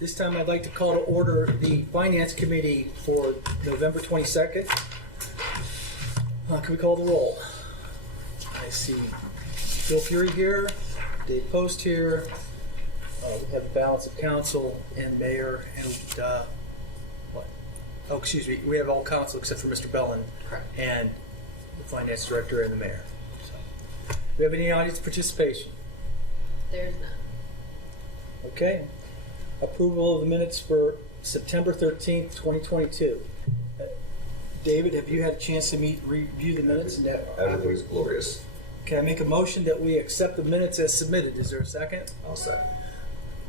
This time I'd like to call to order the Finance Committee for November 22nd. Can we call the roll? I see Bill Fury here, Dave Post here. We have the balance of council and mayor and what? Oh, excuse me. We have all council except for Mr. Bellin. Correct. And the finance director and the mayor. So, do we have any audience participation? There's none. Okay. Approval of the minutes for September 13th, 2022. David, have you had a chance to review the minutes? And Everything's glorious. can I make a motion that we accept the minutes as submitted? Is there a second? I'll second.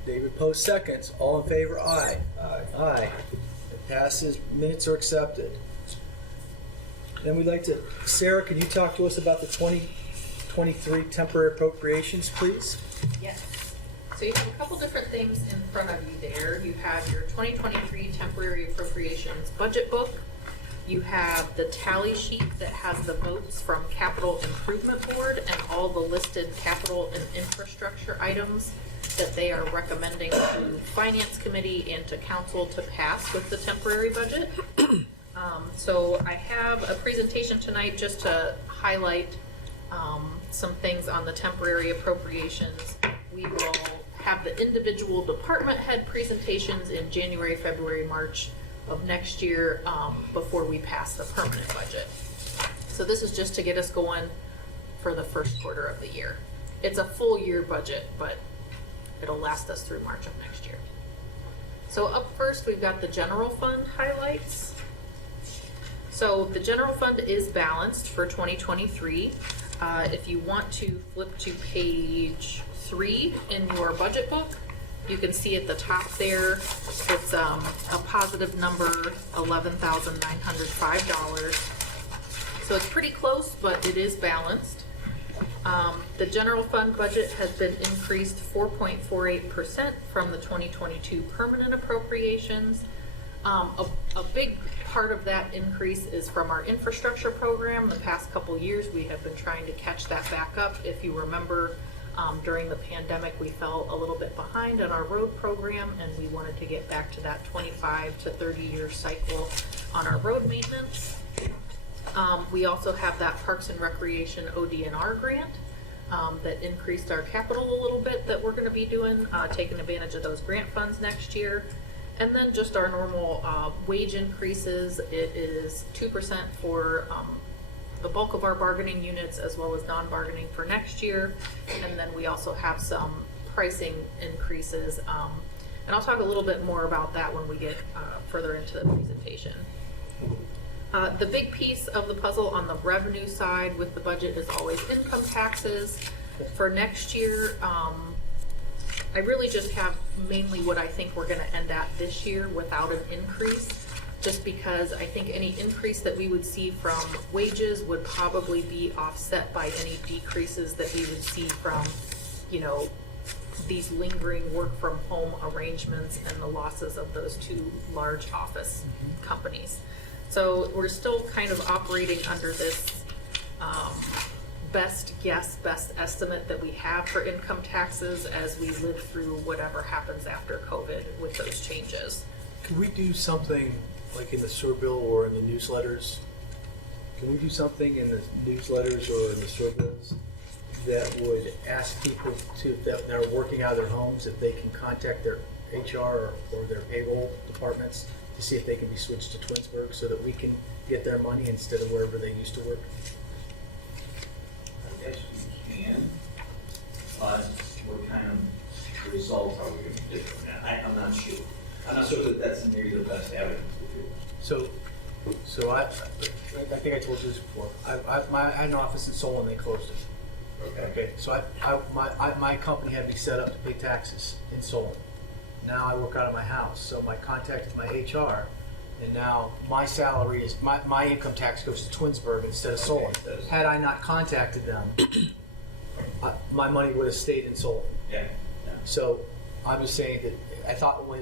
David Post seconds. All in favor? Aye. Aye. Aye. It passes. Minutes are accepted. Then we'd like to, Sarah, can you talk to us about the 2023 temporary appropriations, please? Yes. So you have a couple different things in front of you there. You have your 2023 temporary appropriations budget book. You have the tally sheet that has the votes from Capital Improvement Board and all the listed capital and infrastructure items that they are recommending to Finance Committee and to Council to pass with the temporary budget. So I have a presentation tonight just to highlight some things on the temporary appropriations. We will have the individual department head presentations in January, February, March of next year before we pass the permanent budget. So this is just to get us going for the first quarter of the year. It's a full year budget, but it'll last us through March of next year. So up first, we've got the general fund highlights. So the general fund is balanced for 2023. If you want to flip to page 3 in your budget book, you can see at the top there, it's a positive number, $11,905. So it's pretty close, but it is balanced. The general fund budget has been increased 4.48% from the 2022 permanent appropriations. A big part of that increase is from our infrastructure program. The past couple years, we have been trying to catch that back up. If you remember, during the pandemic, we fell a little bit behind on our road program, and we wanted to get back to that 25 to 30-year cycle on our road maintenance. We also have that Parks and Recreation ODNR grant that increased our capital a little bit that we're going to be doing, taking advantage of those grant funds next year. And then just our normal wage increases. It is 2% for the bulk of our bargaining units as well as non-bargaining for next year. And then we also have some pricing increases. And I'll talk a little bit more about that when we get further into the presentation. The big piece of the puzzle on the revenue side with the budget is always income taxes. For next year, I really just have mainly what I think we're going to end at this year without an increase, just because I think any increase that we would see from wages would probably be offset by any decreases that we would see from, you know, these lingering work from home arrangements and the losses of those two large office companies. So we're still kind of operating under this best guess, best estimate that we have for income taxes as we live through whatever happens after COVID with those changes. Could we do something like in the sewer bill or in the newsletters? Can we do something in the newsletters or in the sewer bills that would ask people to, that are working out of their homes, if they can contact their HR or their payroll departments to see if they can be switched to Twinsburg so that we can get their money instead of wherever they used to work? Yes, we can. What kind of results are we going to get from that? I'm not sure. I'm not sure that that's maybe the best avenue to do. So I think I told you this before. I had an office in Seoul and they closed it. Okay. So my company had me set up to pay taxes in Seoul. Now I work out of my house. So my contact is my HR, and now my salary is my income tax goes to Twinsburg instead of Seoul. Had I not contacted them, my money would have stayed in Seoul. Yeah. So I'm just saying that I thought we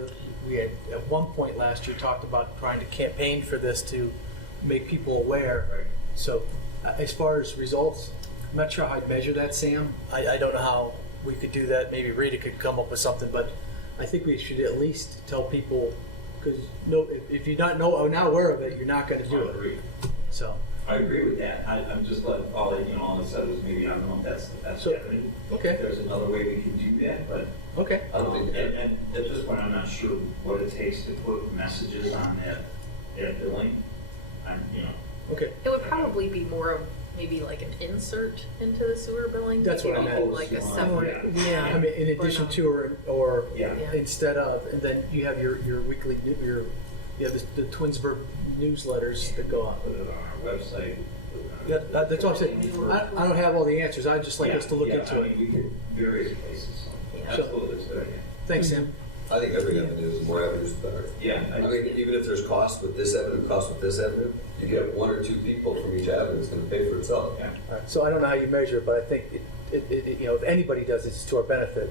had at one point last year talked about trying to campaign for this to make people aware. Right. So as far as results, I'm not sure how I'd measure that, Sam. I don't know how we could do that. Maybe Rita could come up with something, but I think we should at least tell people, because no, if you're not aware of it, you're not gonna do I it. agree. So, I agree with that. I'm just letting, all I said was maybe I don't know if that's the best So, avenue. okay. If there's another way we can do that, but, okay. I don't think that. and at this point, I'm not sure what it takes to put messages on that billing. Okay. It would probably be more of maybe like an insert into the sewer billing. That's what I Maybe meant. Like a Oh, separate, yeah. yeah. I mean, in addition to, or Yeah. Yeah. instead of, and then you have your weekly, you have the Twinsburg newsletters that go out. Put it on our website. put it on- Yeah, that's what I'm saying. I don't have all the answers. I'd just like us to look Yeah, into I mean, it. we could, various places, so, Yeah. absolutely, it's a good idea. Thanks, Sam. I think every avenue, the more avenues, the better. Yeah, I mean, even if there's cost with this avenue, cost with this avenue, you get one or two people from each avenue, it's gonna pay for itself. yeah. All right. So I don't know how you measure it, but I think if anybody does it, it's to our benefit.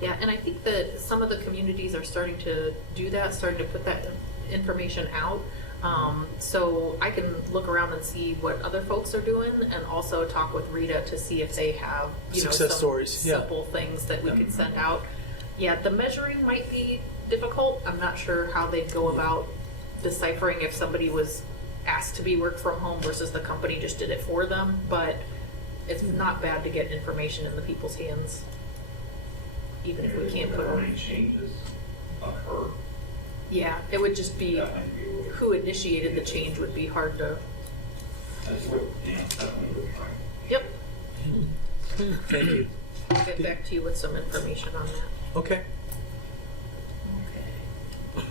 Yeah, and I think that some of the communities are starting to do that, starting to put that information out. So I can look around and see what other folks are doing, and also talk with Rita to see if they have, Success some stories, yeah. simple things that we could send out. Yeah, the measuring might be difficult. I'm not sure how they'd go about deciphering if somebody was asked to be work from home versus the company just did it for them, but it's not bad to get information in the people's hands, even if we can't put How them. many changes occur? Yeah, it would just be That might be a way. who initiated the change would be hard to. That's what, definitely would try. Yep, Thank you. I'll get back to you with some information on that. Okay. Okay.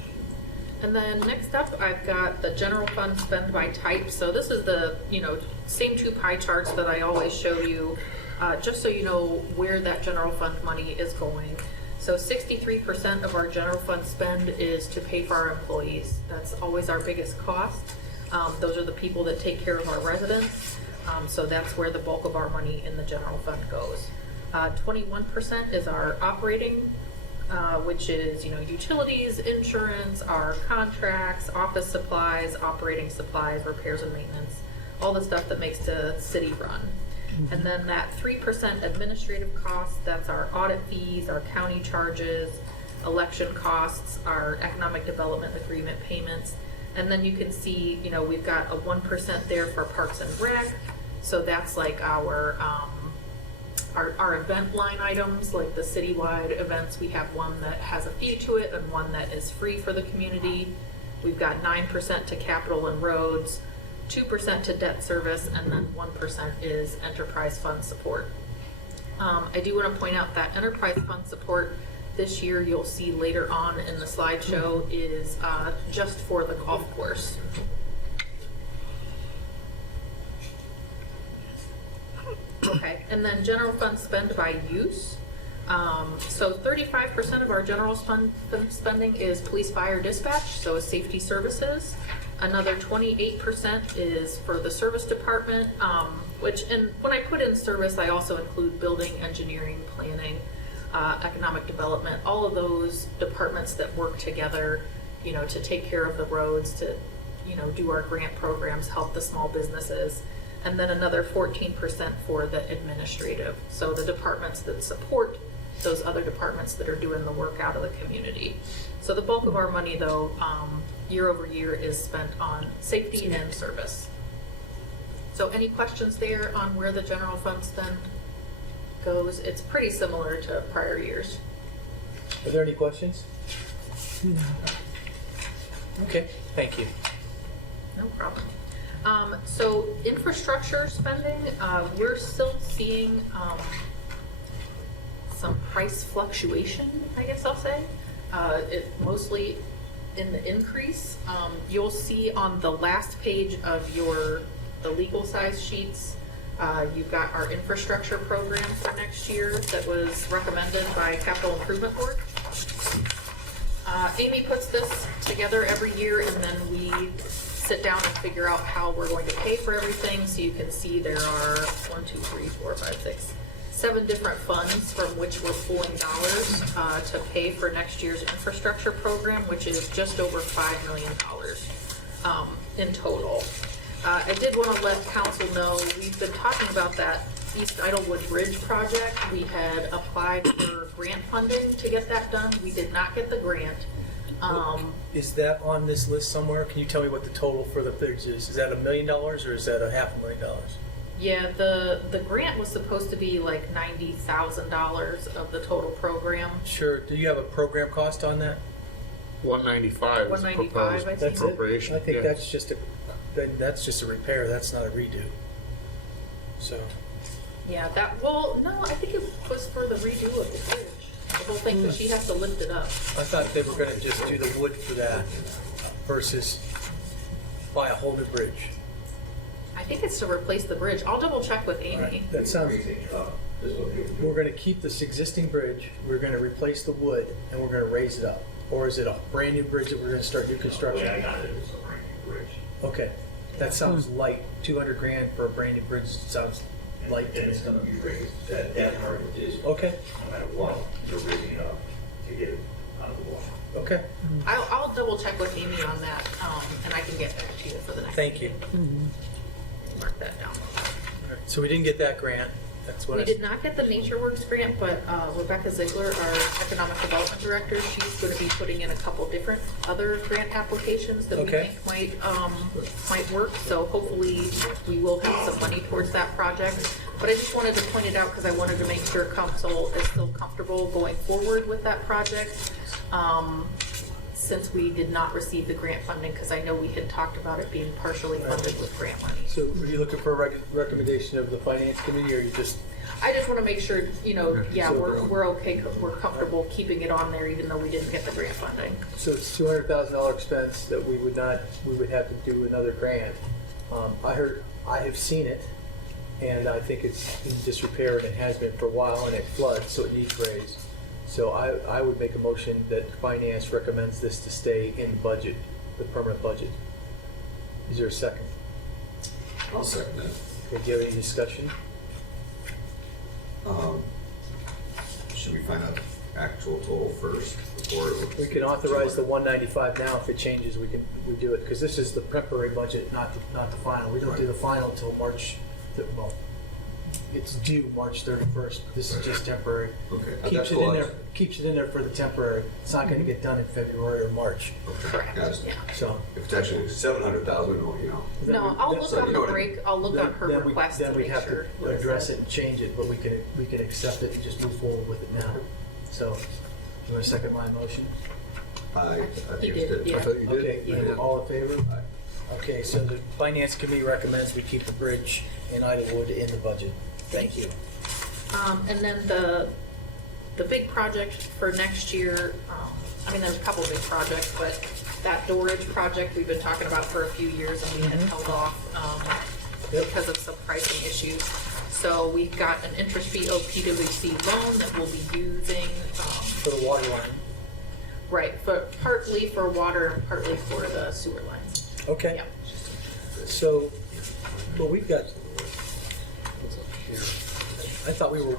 And then next up, I've got the general fund spend by type. So this is the, same two pie charts that I always show you, just so you know where that general fund money is going. So 63% of our general fund spend is to pay for our employees. That's always our biggest cost. Those are the people that take care of our residents. So that's where the bulk of our money in the general fund goes. 21% is our operating, which is, utilities, insurance, our contracts, office supplies, operating supplies, repairs and maintenance, all the stuff that makes the city run. And then that 3% administrative costs, that's our audit fees, our county charges, election costs, our economic development agreement payments. And then you can see, we've got a 1% there for Parks and Rec. So that's like our event line items, like the citywide events. We have one that has a fee to it and one that is free for the community. We've got 9% to capital and roads, 2% to debt service, and then 1% is enterprise fund support. I do want to point out that enterprise fund support this year, you'll see later on in the slideshow, is just for the golf course. Okay, and then general fund spend by use. So 35% of our general fund spending is police, fire, dispatch, so safety services. Another 28% is for the service department, and when I put in service, I also include building, engineering, planning, economic development, all of those departments that work together, to take care of the roads, to, do our grant programs, help the small businesses. And then another 14% for the administrative, so the departments that support those other departments that are doing the work out of the community. So the bulk of our money, though, year over year is spent on safety and service. So any questions there on where the general fund spend goes? It's pretty similar to prior years. Are there any questions? No. Okay, thank you. No problem. So infrastructure spending, we're still seeing some price fluctuation, I guess I'll say. It mostly in the increase. You'll see on the last page of the legal size sheets, you've got our infrastructure program for next year that was recommended by Capital Improvement Board. Amy puts this together every year, and then we sit down and figure out how we're going to pay for everything. So you can see there are 7 different funds from which we're pulling dollars to pay for next year's infrastructure program, which is just over $5 million in total. I did want to let council know we've been talking about that East Idlewood Bridge project, we had applied for grant funding to get that done. We did not get the grant. Is that on this list somewhere? Can you tell me what the total for the bridge is? Is that $1 million or is that a $500,000? Yeah, the grant was supposed to be like $90,000 of the total program. Sure. Do you have a program cost on that? 195 is 195, proposed I think. That's it? appropriation. I think yeah. that's just a repair. That's not a redo. So, Yeah, no, I think it was for the redo of the bridge. The whole thing, because she has to lift it up. I thought they were gonna just do the wood for that versus buy a whole new bridge. I think it's to replace the bridge. I'll double check with Amy. That sounds, This will be- we're gonna keep this existing bridge, we're gonna replace the wood, and we're gonna raise it up. Or is it a brand new bridge that we're gonna start new The way I construction? got it is a brand new bridge. Okay, that sounds light. 200 grand for a brand new bridge sounds light to And me. it's gonna be raised, that part of it is, Okay, no matter what, you're raising it up to get it out of the water. okay, I'll double check with Amy on that, and I can get back to you for the next. thank you. meeting. Mark that down. So we didn't get that grant, that's what We I. did not get the NatureWorks grant, but Rebecca Ziegler, our Economic Development Director, she's going to be putting in a couple different other grant applications that we Okay. think might work. So hopefully we will have some money towards that project. But I just wanted to point it out because I wanted to make sure council is still comfortable going forward with that project. Since we did not receive the grant funding, because I know we had talked about it being partially funded with grant money. So are you looking for a recommendation of the finance committee, or you just, I just want to make sure, yeah, So- we're okay, we're comfortable keeping it on there even though we didn't get the grant funding. so it's $200,000 expense that we would have to do another grant. I have seen it, and I think it's in disrepair, and it has been for a while, and it floods, so it needs raised. So I would make a motion that finance recommends this to stay in the budget, the permanent budget. Is there a second? I'll second that. Okay, do you have any discussion? Should we find out the actual total first before? We can authorize the 195 now. If it changes, we do it, because this is the temporary budget, not the final. We don't do the final till March, well, it's due March 31st. This is just temporary. Okay. Keeps it in there, keeps it in there for the temporary. It's not gonna get done in February or March, Okay, Correct, got it. yeah. so. If it's actually 700,000, No, I'll look So, on you know the what I break, I'll look on her request to Then we make have sure. to address it and change it, but we can accept it and just move forward with it now. So, you want to second my motion? I He think it's did, good. yeah. I thought you did. Okay, I did. all in favor? Aye. Okay, so the finance committee recommends we keep the bridge in Idlewood in the budget. Thank you. And then the big project for next year, there's a couple big projects, but that Dorridge project we've been talking about for a few years and we had held off Yep. because of some pricing issues. So we've got an interest fee OPWC loan that we'll be using, For the water line. right, but partly for water and partly for the sewer lines. Okay. Yep. So, well, we've got, I thought we were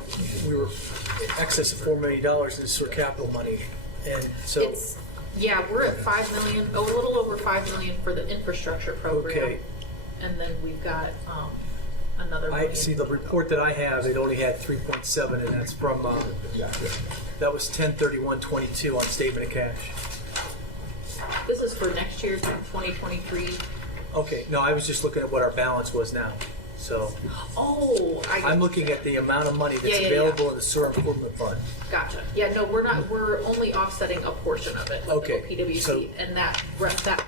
in excess of $4 million in sewer capital money. And so, It's, yeah, we're at 5 million, a little over 5 million for the infrastructure program. okay, And then we've got another I million. see the report that I have, it only had 3.7, and that's from, that was 10/31/22 on statement of cash. This is for next year, 2023. Okay, no, I was just looking at what our balance was now. So Oh, I'm looking at the amount of money that's Yeah, yeah, yeah. available in the sewer improvement fund. Gotcha. Yeah, no, we're only offsetting a portion of it with Okay, the OPWC. so- And that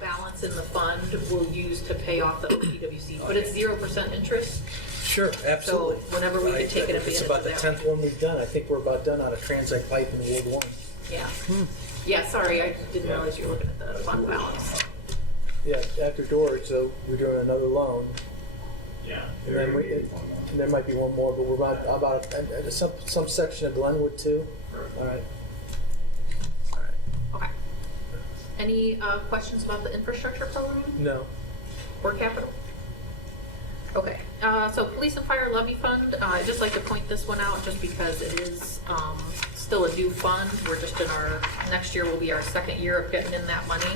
balance in the fund we'll use to pay off the OPWC. But it's 0% interest. Sure, absolutely. So whenever we could take an It's advantage about of the that. 10th one we've done. I think we're about done on a transite pipe in World War. Yeah. Yeah, sorry, I didn't realize you were looking at the fund balance. Yeah, after Dorridge, so we're doing another loan. Yeah. And then and there might be one more, but we're about some section of Glenwood too. All right. All right. Okay. Any questions about the infrastructure program? No. Or capital? Okay, so police and fire levy fund, I'd just like to point this one out just because it is still a new fund. We're just in next year will be our second year of getting in that money.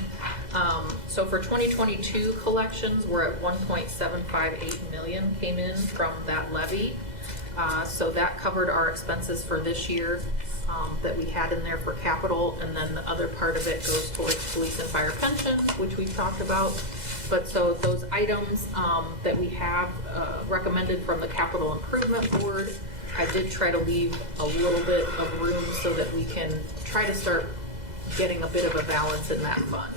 So for 2022 collections, we're at 1.758 million came in from that levy. So that covered our expenses for this year that we had in there for capital, and then the other part of it goes towards police and fire pension, which we've talked about. But so those items that we have recommended from the capital improvement board, I did try to leave a little bit of room so that we can try to start getting a bit of a balance in that fund.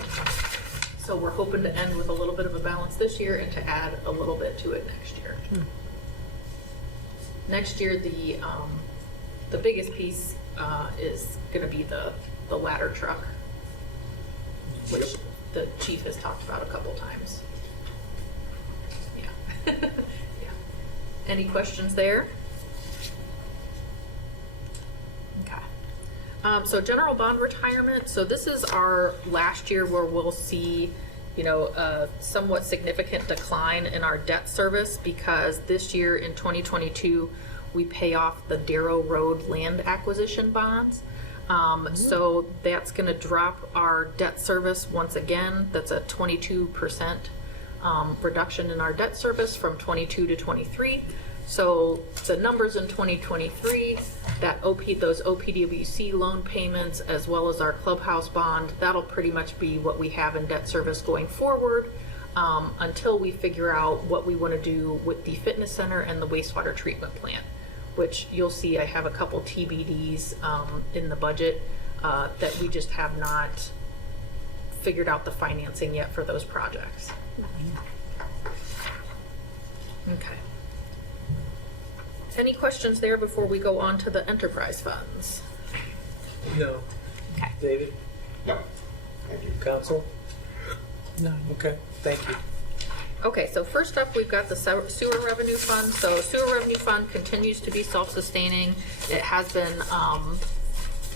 So we're hoping to end with a little bit of a balance this year and to add a little bit to it next year. Next year, the biggest piece is going to be the ladder truck, which the chief has talked about a couple times. Yeah. Yeah. Any questions there? Okay. So general bond retirement. So this is our last year where we'll see, a somewhat significant decline in our debt service, because this year in 2022, we pay off the Darrow Road land acquisition bonds. So that's going to drop our debt service once again. That's a 22% reduction in our debt service from 22 to 23. So the numbers in 2023, those OPWC loan payments, as well as our clubhouse bond, that'll pretty much be what we have in debt service going forward until we figure out what we want to do with the fitness center and the wastewater treatment plant, which you'll see I have a couple TBDs in the budget that we just have not figured out the financing yet for those projects. Okay. Any questions there before we go on to the enterprise funds? No. Okay. David? No. Thank you. Council? No. Okay, thank you. Okay, so first up, we've got the sewer revenue fund. So sewer revenue fund continues to be self-sustaining. It has been,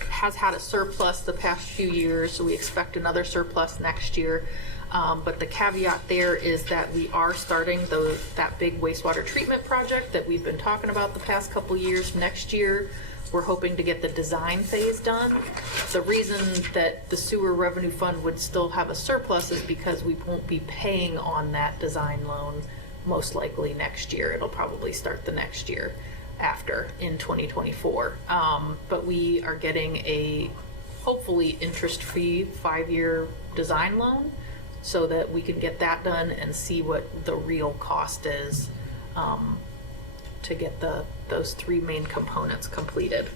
has had a surplus the past few years, so we expect another surplus next year. But the caveat there is that we are starting that big wastewater treatment project that we've been talking about the past couple years. Next year, we're hoping to get the design phase done. The reason that the sewer revenue fund would still have a surplus is because we won't be paying on that design loan most likely next year. It'll probably start the next year after in 2024. But we are getting a hopefully interest-free 5-year design loan, so that we can get that done and see what the real cost is to get those 3 main components completed.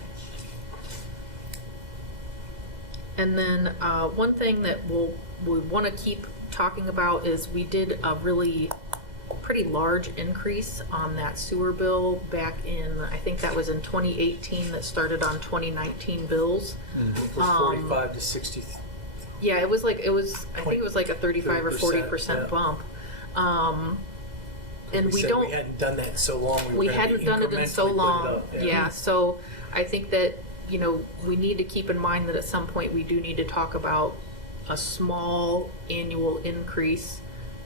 And then one thing that we want to keep talking about is we did a really pretty large increase on that sewer bill back in, I think that was in 2018, that started on 2019 bills. From 45 to 60. Yeah, I think it was like a 35 or 40% yeah. bump. And we We hadn't done that in so long. we were gonna hadn't done it in so incrementally put it long. up, Yeah, so I think that, we need to keep in mind that at some point we do need to talk about a small annual increase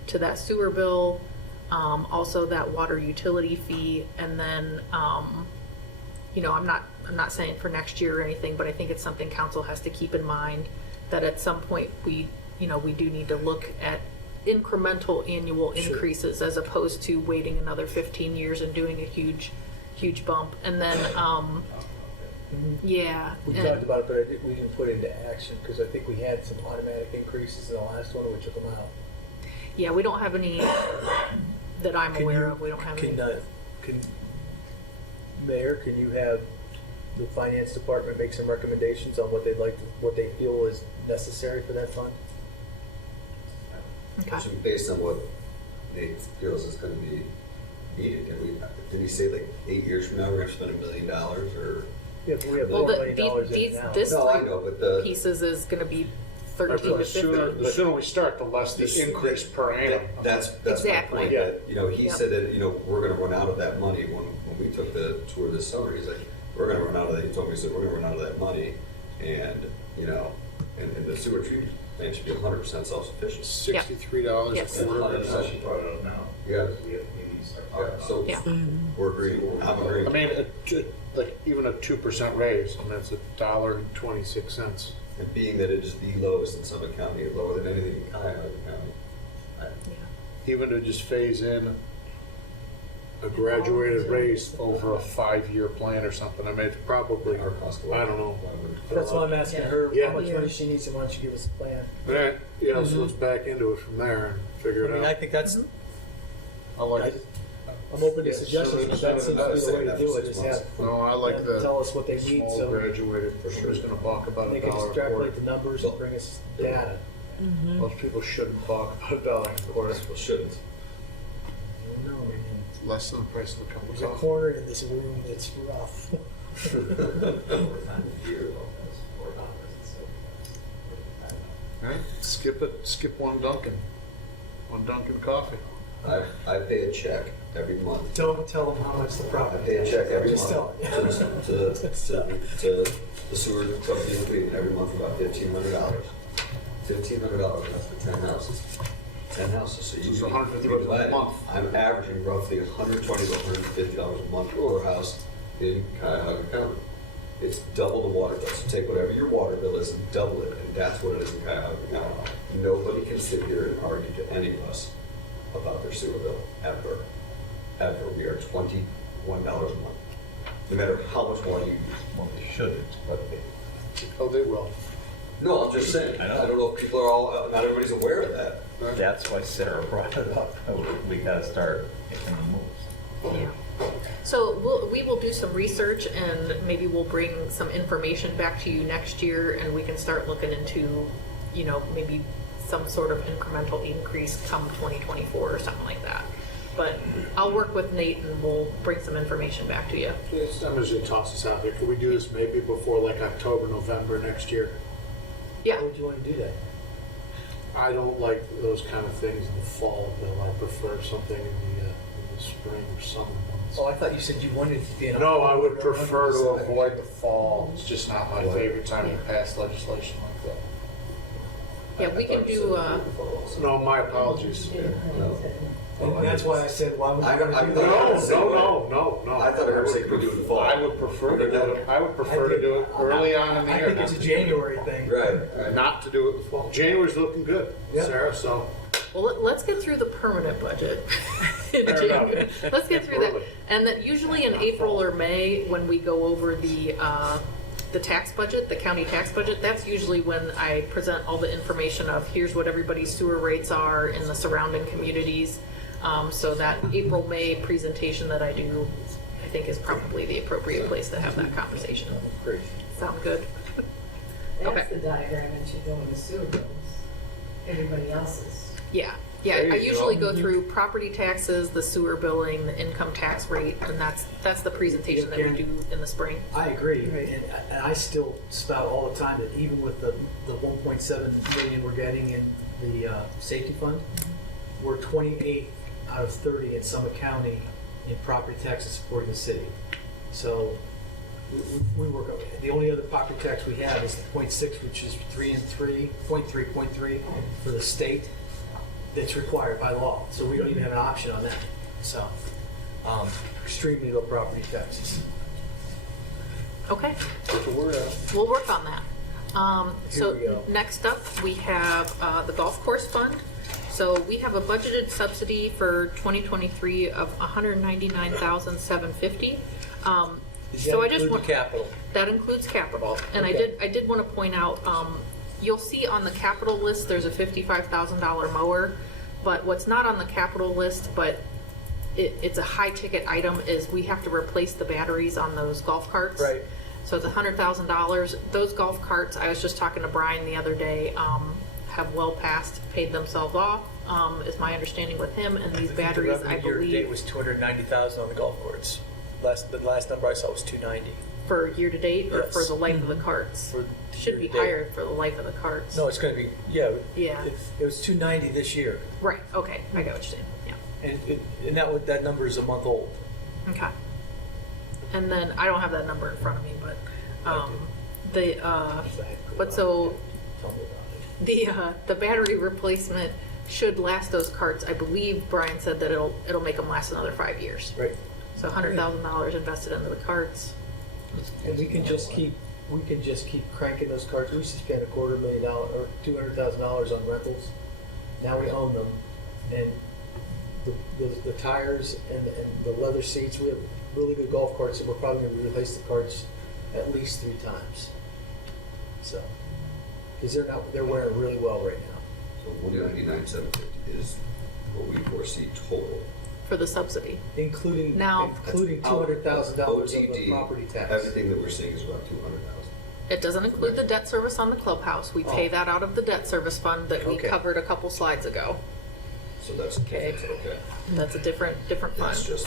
to that sewer bill, also that water utility fee, and then, I'm not saying for next year or anything, but I think it's something council has to keep in mind, that at some point we do need to look at incremental annual increases as opposed to waiting another 15 years and doing a huge bump. And then, yeah. We talked about it, but we didn't put it into action because I think we had some automatic increases in the last one, we took them out. Yeah, we don't have any that I'm aware of. We don't have any. Mayor, can you have the finance department make some recommendations on what what they feel is necessary for that fund? It should be based on what Nate feels is going to be needed. Did he say like 8 years from now we're going to spend $1 million or? Yeah, but we have Well, $4 million in it now. this No, I know, but the pieces is going to be 13 to The 15. sooner we start, the less the increase per annum. That's Exactly. my point. Yeah. That, he Yep. said that we're going to run out of that money when we took the tour this summer. He's like, we're going to run out of that. He told me, he said, we're going to run out of that money, and and the sewer treatment plant should be 100% self-sufficient. $63 Yes. a quarter. Other than that, she brought it up now. Yeah. We need to start talking Yeah, about so it. Yeah. we're agreeing. I'm agreeing. I mean, like even a 2% raise, and that's $1.26. And being that it is the lowest in Summit County, lower than anything in Cuyahoga County. Yeah. Even to just phase in a graduated raise over a 5-year plan or something. I mean, it's probably, Our cost of I don't know. That's why I'm asking her Yeah. how much money she needs and why don't you give us a plan. Yeah, so let's back into it from there and figure I mean, it I out. think that's, I like, I'm open to Yeah, suggestions, but that seems to be the way to do it, is have no, I like them tell the us what they need, small so graduated, For sure. who's gonna balk about they a can dollar a extrapolate quarter. the numbers and bring us data. Most people shouldn't balk about a dollar a quarter. Well, shouldn't. I don't know, man. It's less than the price of a cup of There's a coffee. corner in this room that's rough. Right? Skip one Dunkin' coffee. I pay a check every month. Don't tell them how much the I property. pay a check every Just month tell to the sewer company in Cleveland every month for about $1,500. $1,500, that's for 10 houses. 10 houses, so you It's you $150 divide a it. month. I'm averaging roughly $120 to $150 a month per house in Cuyahoga County. It's double the water bill, so take whatever your water bill is and double it, and that's what it is in Cuyahoga County. Nobody can sit here and argue to any of us about their sewer bill, ever. Ever. We are $21 a month, no matter how much water you use. Well, they shouldn't, but Oh, they will. No, I'm just saying, I I know. don't know if people are all, not everybody's aware of that. that's why Sarah brought it up. We gotta start making the moves. Yeah. So we will do some research and maybe we'll bring some information back to you next year and we can start looking into, maybe some sort of incremental increase come 2024 or something like that. But I'll work with Nate and we'll bring some information back to you. I'm just gonna toss this out there. Could we do this maybe before like October, November next year? Yeah, Why would you want to do that? I don't like those kind of things in the fall, Bill. I prefer something in the spring or summer months. Oh, I thought you said you wanted it to be in. No, I would October, prefer to November. avoid the fall. It's just not my favorite time to pass legislation like that. yeah, we can do, No, my apologies. And that's why I said, why would you want to do No, that? no. I thought I heard say we do it in the fall. I would prefer to do it. I would prefer to do it early on in the I year. think it's a January thing. Right. Not to do it in the fall. January's looking good, Yeah. Sarah, so. well, let's get through the permanent budget. in Fair enough. January. Let's get through that. Early. And that usually in April or May, when we go over the tax budget, the county tax budget, that's usually when I present all the information of here's what everybody's sewer rates are in the surrounding communities. So that April, May presentation that I do, I think is probably the appropriate place to have that conversation. Great. Sound good? Okay. That's the diagram that should go in the sewer bills, everybody else's. Yeah, There I you usually go. go through property taxes, the sewer billing, the income tax rate, and that's the presentation that we do in the spring. I agree, and I still spout all the time that even with the 1.7 million we're getting in the safety fund, we're 28 out of 30 in Summit County in property taxes supporting the city. So we work, the only other property tax we have is the 0.6, which is 0.3 for the state. That's required by law, so we don't even have an option on that. So, extremely low property taxes. Okay, Get the word out. we'll work on that. Here we go. So next up, we have the golf course fund. So we have a budgeted subsidy for 2023 of $199,750. Does So that I just include want the capital? That includes capital, and Okay. I did want to point out, you'll see on the capital list, there's a $55,000 mower, but what's not on the capital list, but it's a high ticket item, is we have to replace the batteries on those golf carts. Right. So it's $100,000. Those golf carts, I was just talking to Brian the other day, have well past paid themselves off, is my understanding with him, and these batteries, I Year to date believe, was 290,000 on the golf courts. The last number I saw was 290. for year to date, or for Yes. the life of the carts? For Should be year to date. higher for the life of the carts. No, it's going to be, yeah. Yeah. It was 290 this year, Right, okay, I got what you're saying, yeah, and that number is a month old. okay. And then, I don't have that number in front of me, but, but so, Tell me about it. the battery replacement should last those carts, I believe Brian said that it'll make them last another 5 years. Right. So $100,000 invested into the carts. And we can just keep cranking those carts. We used to spend $250,000 or $200,000 on rentals. Now we own them, and the tires and the leather seats. We have really good golf carts, and we're probably gonna replace the carts at least 3 times. So, because they're wearing really well right now. So 199,750 is what we foresee total. For the subsidy. Including Now- $200,000 of the OTD, property tax. everything that we're seeing is about 200,000. It doesn't include the debt service on the clubhouse. We pay Oh. that out of the debt service fund that we Okay. covered a couple slides ago. So that's Okay. okay. That's a different That's fund. just,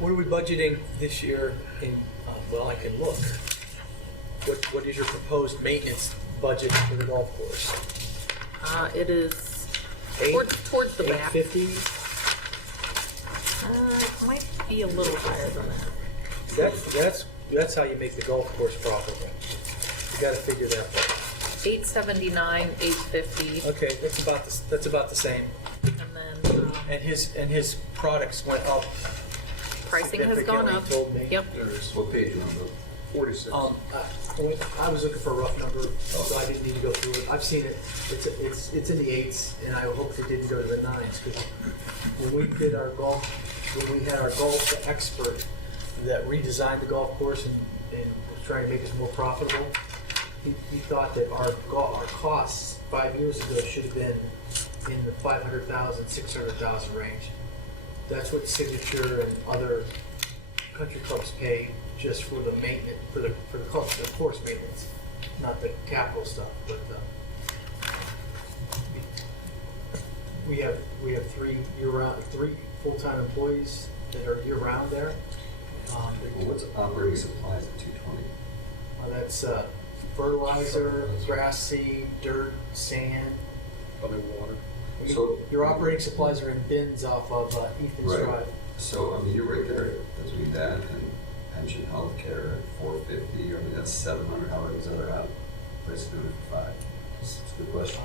What are we budgeting this year in, well, I can look. What is your proposed maintenance budget for the golf course? It is Eight- towards the back. 850? It might be a little higher than that. That's how you make the golf course profitable. You gotta figure that part. 879, 850, Okay, that's about the same. and then And his products went up. pricing has gone Significantly, up. told me. Yep. what page you on, Bill? 46. I was looking for a rough number, so I didn't need to go through it. I've seen it. It's in the 8s, and I hope it didn't go to the 9s, because when we had our golf expert that redesigned the golf course and was trying to make us more profitable, he thought that our costs 5 years ago should have been in the 500,000, 600,000 range. That's what Signature and other country clubs pay just for the maintenance, for the course maintenance, not the capital stuff, but, we have 3 full-time employees that are year-round there. Well, what's operating supplies at 220? That's fertilizer, grass seed, dirt, sand. Other water. I mean, So- your operating supplies are in bins off of Ethan's Right. Drive. So, I mean, you're right there, between that and pension, healthcare, at 450, I mean, that's 700, how many is that out? Place doing it for 5. It's a good question.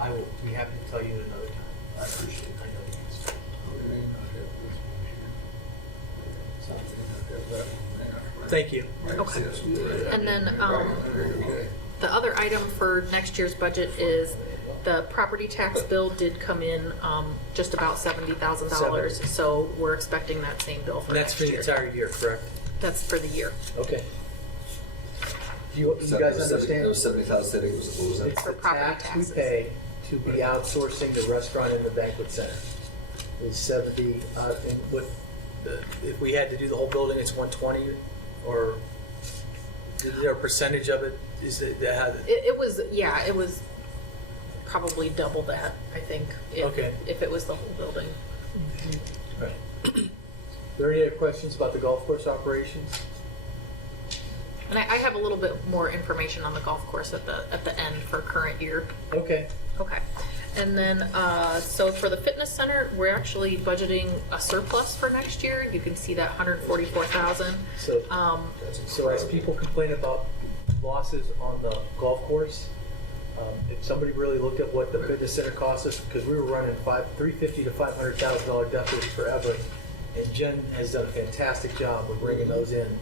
I will be happy to tell you another time. I appreciate it. I know the answer. Okay, I've got this one here. Something, I've got that one there. Thank you. Right, Okay. see, that's what you're right. And then, Right, very good. Okay. the other item for next year's budget is the property tax bill did come in just about $70,000. So we're expecting that same bill for And that's next for the year. entire year, correct? That's for the year. Okay. Do you guys understand? It was 70,000, what was that? It's For the property tax we taxes. pay to be outsourcing the restaurant and the banquet center. Is 70, and if we had to do the whole building, it's 120, or is there a percentage of it? Is it, It was probably double that, I think, Okay. if it was the whole building. right. Are there any other questions about the golf course operations? And I have a little bit more information on the golf course at the end for current year. Okay. Okay. And then, so for the fitness center, we're actually budgeting a surplus for next year. You can see that 144,000. So, That's so as incredible. people complain about losses on the golf course, if somebody really looked at what the fitness center cost us, because we were running $350,000 to $500,000 deficits forever, and Jen has done a fantastic job of bringing those in.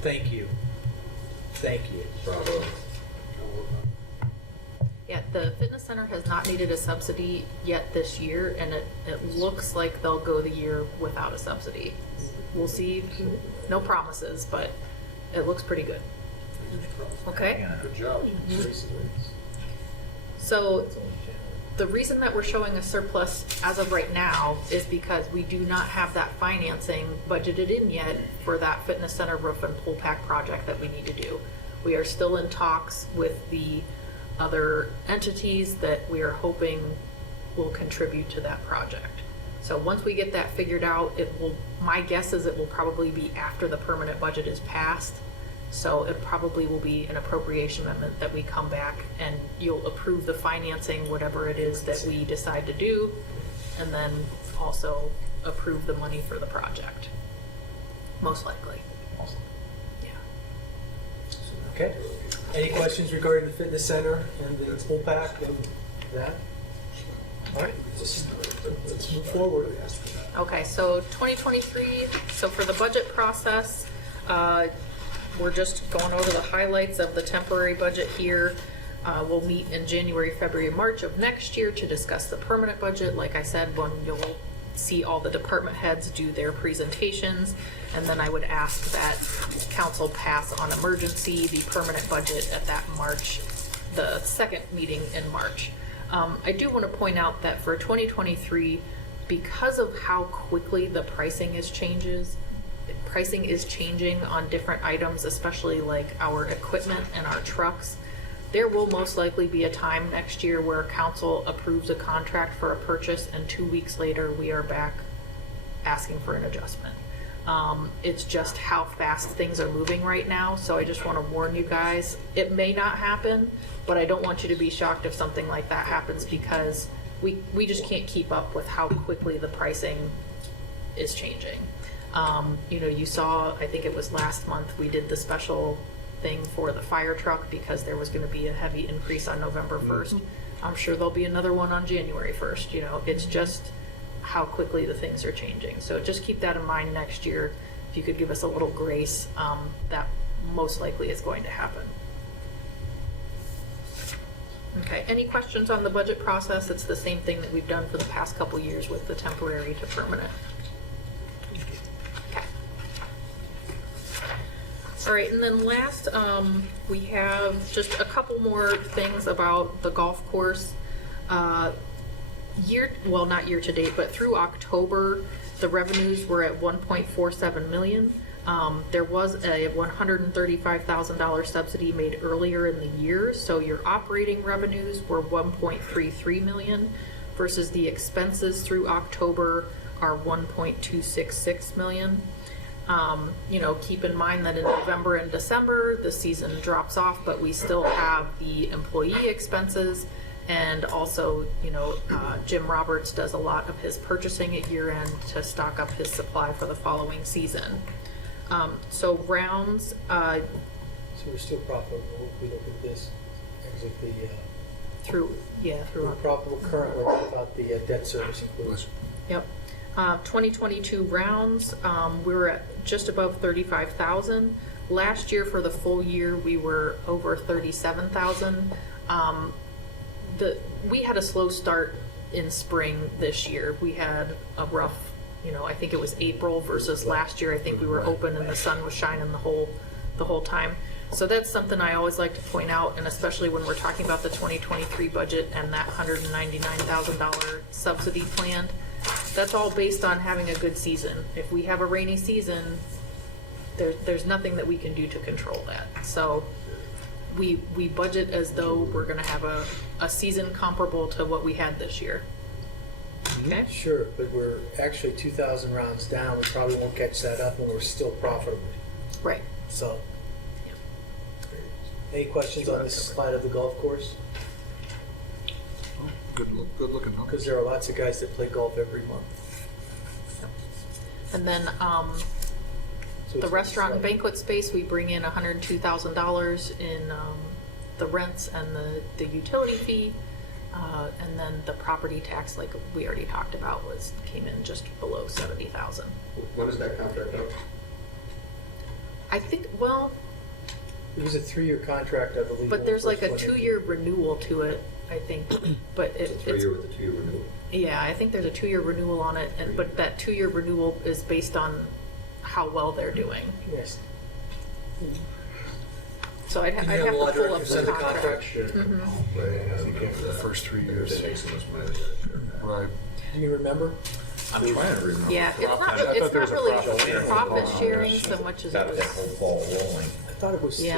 Thank you. Thank you. Bravo. Yeah, the fitness center has not needed a subsidy yet this year, and it looks like they'll go the year without a subsidy. We'll see, no promises, but it looks pretty good. Okay? Yeah. Good job. So the reason that we're showing a surplus as of right now is because we do not have that financing budgeted in yet for that fitness center roof and pool pack project that we need to do. We are still in talks with the other entities that we are hoping will contribute to that project. So once we get that figured out, my guess is it will probably be after the permanent budget is passed. So it probably will be an appropriation amendment that we come back and you'll approve the financing, whatever it is that we decide to do, and then also approve the money for the project. Most likely. Awesome. Yeah. Okay. Any questions regarding the fitness center and the pool pack and that? All right, let's move forward. Okay, so 2023, so for the budget process, we're just going over the highlights of the temporary budget here. We'll meet in January, February, March of next year to discuss the permanent budget. Like I said, when you'll see all the department heads do their presentations, and then I would ask that council pass on emergency the permanent budget at that March, the second meeting in March. I do want to point out that for 2023, because of how quickly the pricing is changing on different items, especially like our equipment and our trucks, there will most likely be a time next year where council approves a contract for a purchase and 2 weeks later we are back asking for an adjustment. It's just how fast things are moving right now, so I just want to warn you guys, it may not happen, but I don't want you to be shocked if something like that happens, because we just can't keep up with how quickly the pricing is changing. You know, you saw, I think it was last month, we did the special thing for the fire truck because there was going to be a heavy increase on November 1st. I'm sure there'll be another one on January 1st. You know, it's just how quickly the things are changing. So just keep that in mind next year. If you could give us a little grace, that most likely is going to happen. Okay, any questions on the budget process? It's the same thing that we've done for the past couple years with the temporary to permanent. Okay. All right, and then last, we have just a couple more things about the golf course. Not year to date, but through October, the revenues were at 1.47 million. There was a $135,000 subsidy made earlier in the year, so your operating revenues were 1.33 million versus the expenses through October are 1.266 million. You know, keep in mind that in November and December, the season drops off, but we still have the employee expenses. And also, you know, Jim Roberts does a lot of his purchasing at year end to stock up his supply for the following season. So rounds. So we're still profitable if we look at this, exit the, Through we're profitable currently without the debt service included. Yep. 2022 rounds, we were at just above 35,000. Last year for the full year, we were over 37,000. We had a slow start in spring this year. We had a rough, you know, I think it was April versus last year. I think we were open and the sun was shining the whole time. So that's something I always like to point out, and especially when we're talking about the 2023 budget and that $199,000 subsidy planned. That's all based on having a good season. If we have a rainy season, there's nothing that we can do to control that. So we budget as though we're going to have a season comparable to what we had this year. Okay? Sure, but we're actually 2,000 rounds down. We probably won't catch that up and we're still profitable. Right. So, any questions on this slide of the golf course? Good looking, huh? Because there are lots of guys that play golf every month. And then So the it's restaurant and like- banquet space, we bring in $102,000 in the rents and the utility fee. And then the property tax, like we already talked about, came in just below 70,000. When is that contract up? I think, well, It was a 3-year contract, I believe. but there's when like we a first went in. 2-year renewal to it, I think. But It's a 3-year with a 2-year renewal. yeah, I think there's a 2-year renewal on it, but that 2-year renewal is based on how well they're doing. Yes. So I'd Can have you have the law to pull director up the send the contract. The first 3 If years. they make so much money, they gotta share that. Right. Do you remember? I'm trying to remember. Yeah, it's not I thought there was a really profit sharing. profit sharing so much as Got it that was. whole ball rolling. I thought it was 3. Yeah.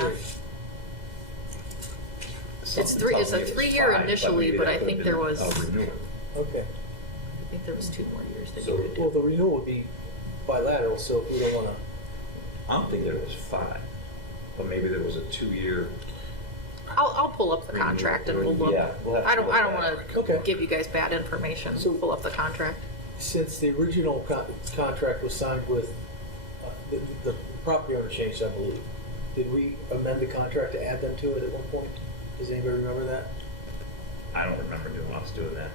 Something It's tells a me it was 3-year 5, initially, maybe but that I could think have there been was, a renewal. Okay. I think there was 2 more years that So- you could Well, do. the renewal would be bilateral, so if we don't want to. I don't think there was 5, but maybe there was a 2-year. I'll pull up the contract and we'll look. Yeah, we'll have to I don't look at want it. to Okay. give you guys bad information. So- Pull up the contract. Since the original contract was signed with, the property owner changed, I believe, did we amend the contract to add them to it at one point? Does anybody remember that? I don't remember us doing that.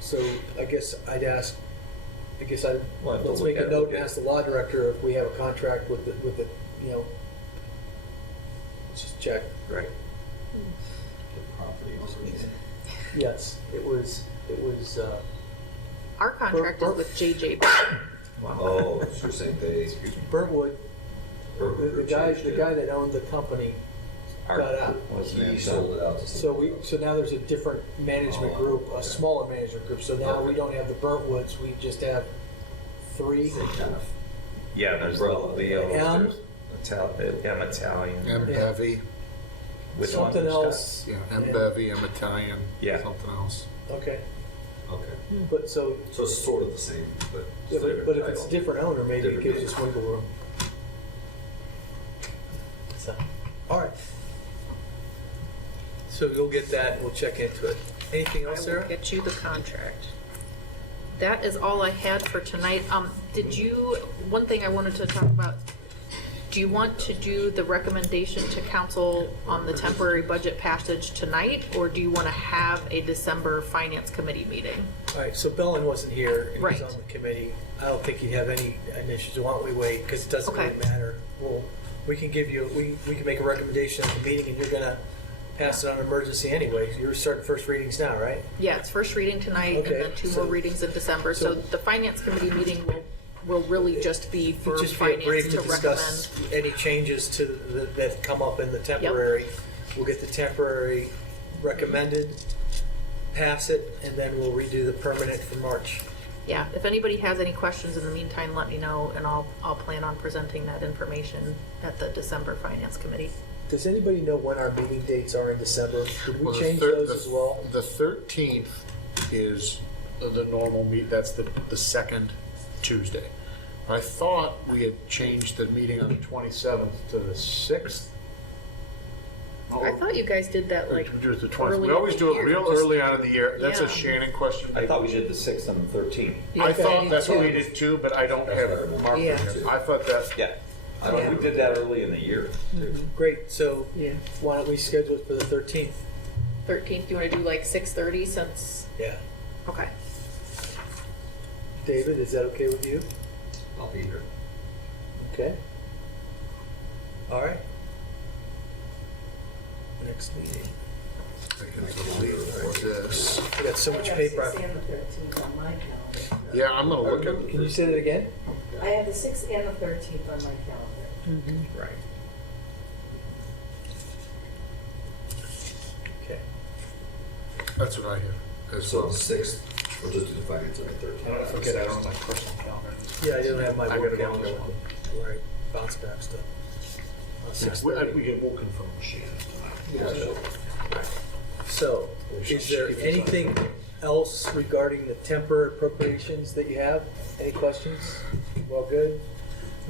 So I guess I'd ask, We'll have to let's look make at a it. note and ask the law director if we have a contract with the, you know, let's just check. Right. Yes, it was, Our contract is with JJ. Oh, so you're saying they, Burntwood, Burntwood the Group guy, changed the it. guy that owned the company got out. He sold it out to somebody else. So now there's a different management Oh, group, a okay. smaller management group. So now we Okay. don't have the Burntwoods, we just have three. They kind of, Yeah, there's the Umbrella. Leo, M? there's Italian. M-Bevy, Which one? Something Which else. yeah, M-Bevy, M-Italian, Yeah. something else. Okay, okay. but so, So it's sort of the same, but. yeah, different but if it's a title. different owner, maybe it Different gives name. us wiggle room. So, all right. So you'll get that, and we'll check into it. Anything I else, will Sarah? get you the contract. That is all I had for tonight. One thing I wanted to talk about, do you want to do the recommendation to council on the temporary budget passage tonight, or do you want to have a December finance committee meeting? All right, so Bellin wasn't here, and he's Right. on the committee. I don't think he'd have any issues. Why don't we wait, because it doesn't really Okay. matter. We can give you, we can make a recommendation at the meeting, and you're gonna pass it on emergency anyway. You're starting first readings now, right? Yeah, it's first reading tonight, and Okay, then two so- more readings in December. So so- the finance committee meeting will really just be for Just be a brief finance to to recommend. discuss any changes that come up in the temporary. We'll get the temporary recommended, pass it, and then we'll redo the permanent for March. Yeah, if anybody has any questions in the meantime, let me know, and I'll plan on presenting that information at the December finance committee. Does anybody know when our meeting dates are in December? Did we Well, the change thir- those the- as well? The 13th is the normal meet, that's the second Tuesday. I thought we had changed the meeting on the 27th to the 6th. I thought you guys did that like We do it the 20th. early We always in the do it year. real Just- early on in the year. That's a Yeah. Shannon question. I thought we did the 6th and the 13th. I Yeah. thought that's what we Yeah. did too, but I don't have it marked in Yeah. here. I thought that, Yeah. I don't Yeah. We did that early in the year. Great, so Yeah. why don't we schedule it for the 13th? 13th, you want to do like 6:30 since, Yeah. okay. David, is that okay with you? I'll be here. Okay. All right. Next meeting. I can delete this. We got so much I have paper. 6th and the 13th on my calendar. Yeah, I'm gonna look at. Can you say that again? I have the 6th and the 13th on my calendar. Right. Okay. That's what I have. As So well. the 6th, we'll just do the finance on the 13th. I don't forget, I don't have my personal calendar. Yeah, I don't have my I work gotta go calendar. get one. Right, bounce back stuff. We 6:30. will confirm Shannon Yeah, tonight. sure. So, is there anything else regarding the temporary appropriations that you have? Any questions? Well, good.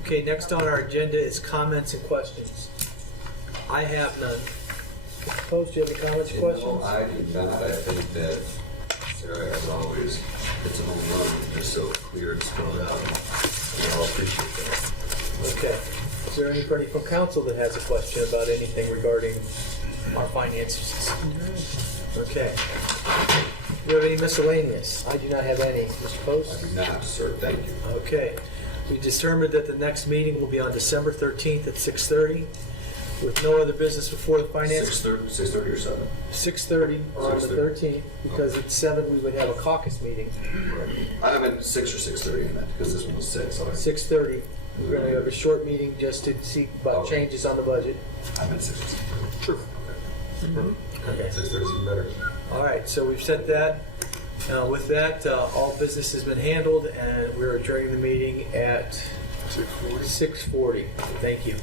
Okay, next on our agenda is comments and questions. I have none. Mr. Post, do you have any comments or You know, questions? I do not. I think that Sarah, as always, hits a home run and just so clear and spelled out. We all appreciate that. Okay. Is there anybody from council that has a question about anything regarding our finances? Okay. Do you have any miscellaneous? I do not have any. Mr. I Post? do not, sir. Thank you. Okay. We determined that the next meeting will be on December 13th at 6:30, with no other business before the finance. 6:30 or 7? 6:30 on the 6:30. 13th, because at 7 we would have a caucus meeting. I meant 6 or 6:30 in that because this one was 6. So 6:30. We're going to have a short meeting just to see about Okay. changes on the budget. I meant 6 or 6:30. Sure. Okay, 6:30 is even better. All right, so we've set that. With that, all business has been handled, and we're adjourning the meeting at 6:40. Thank you.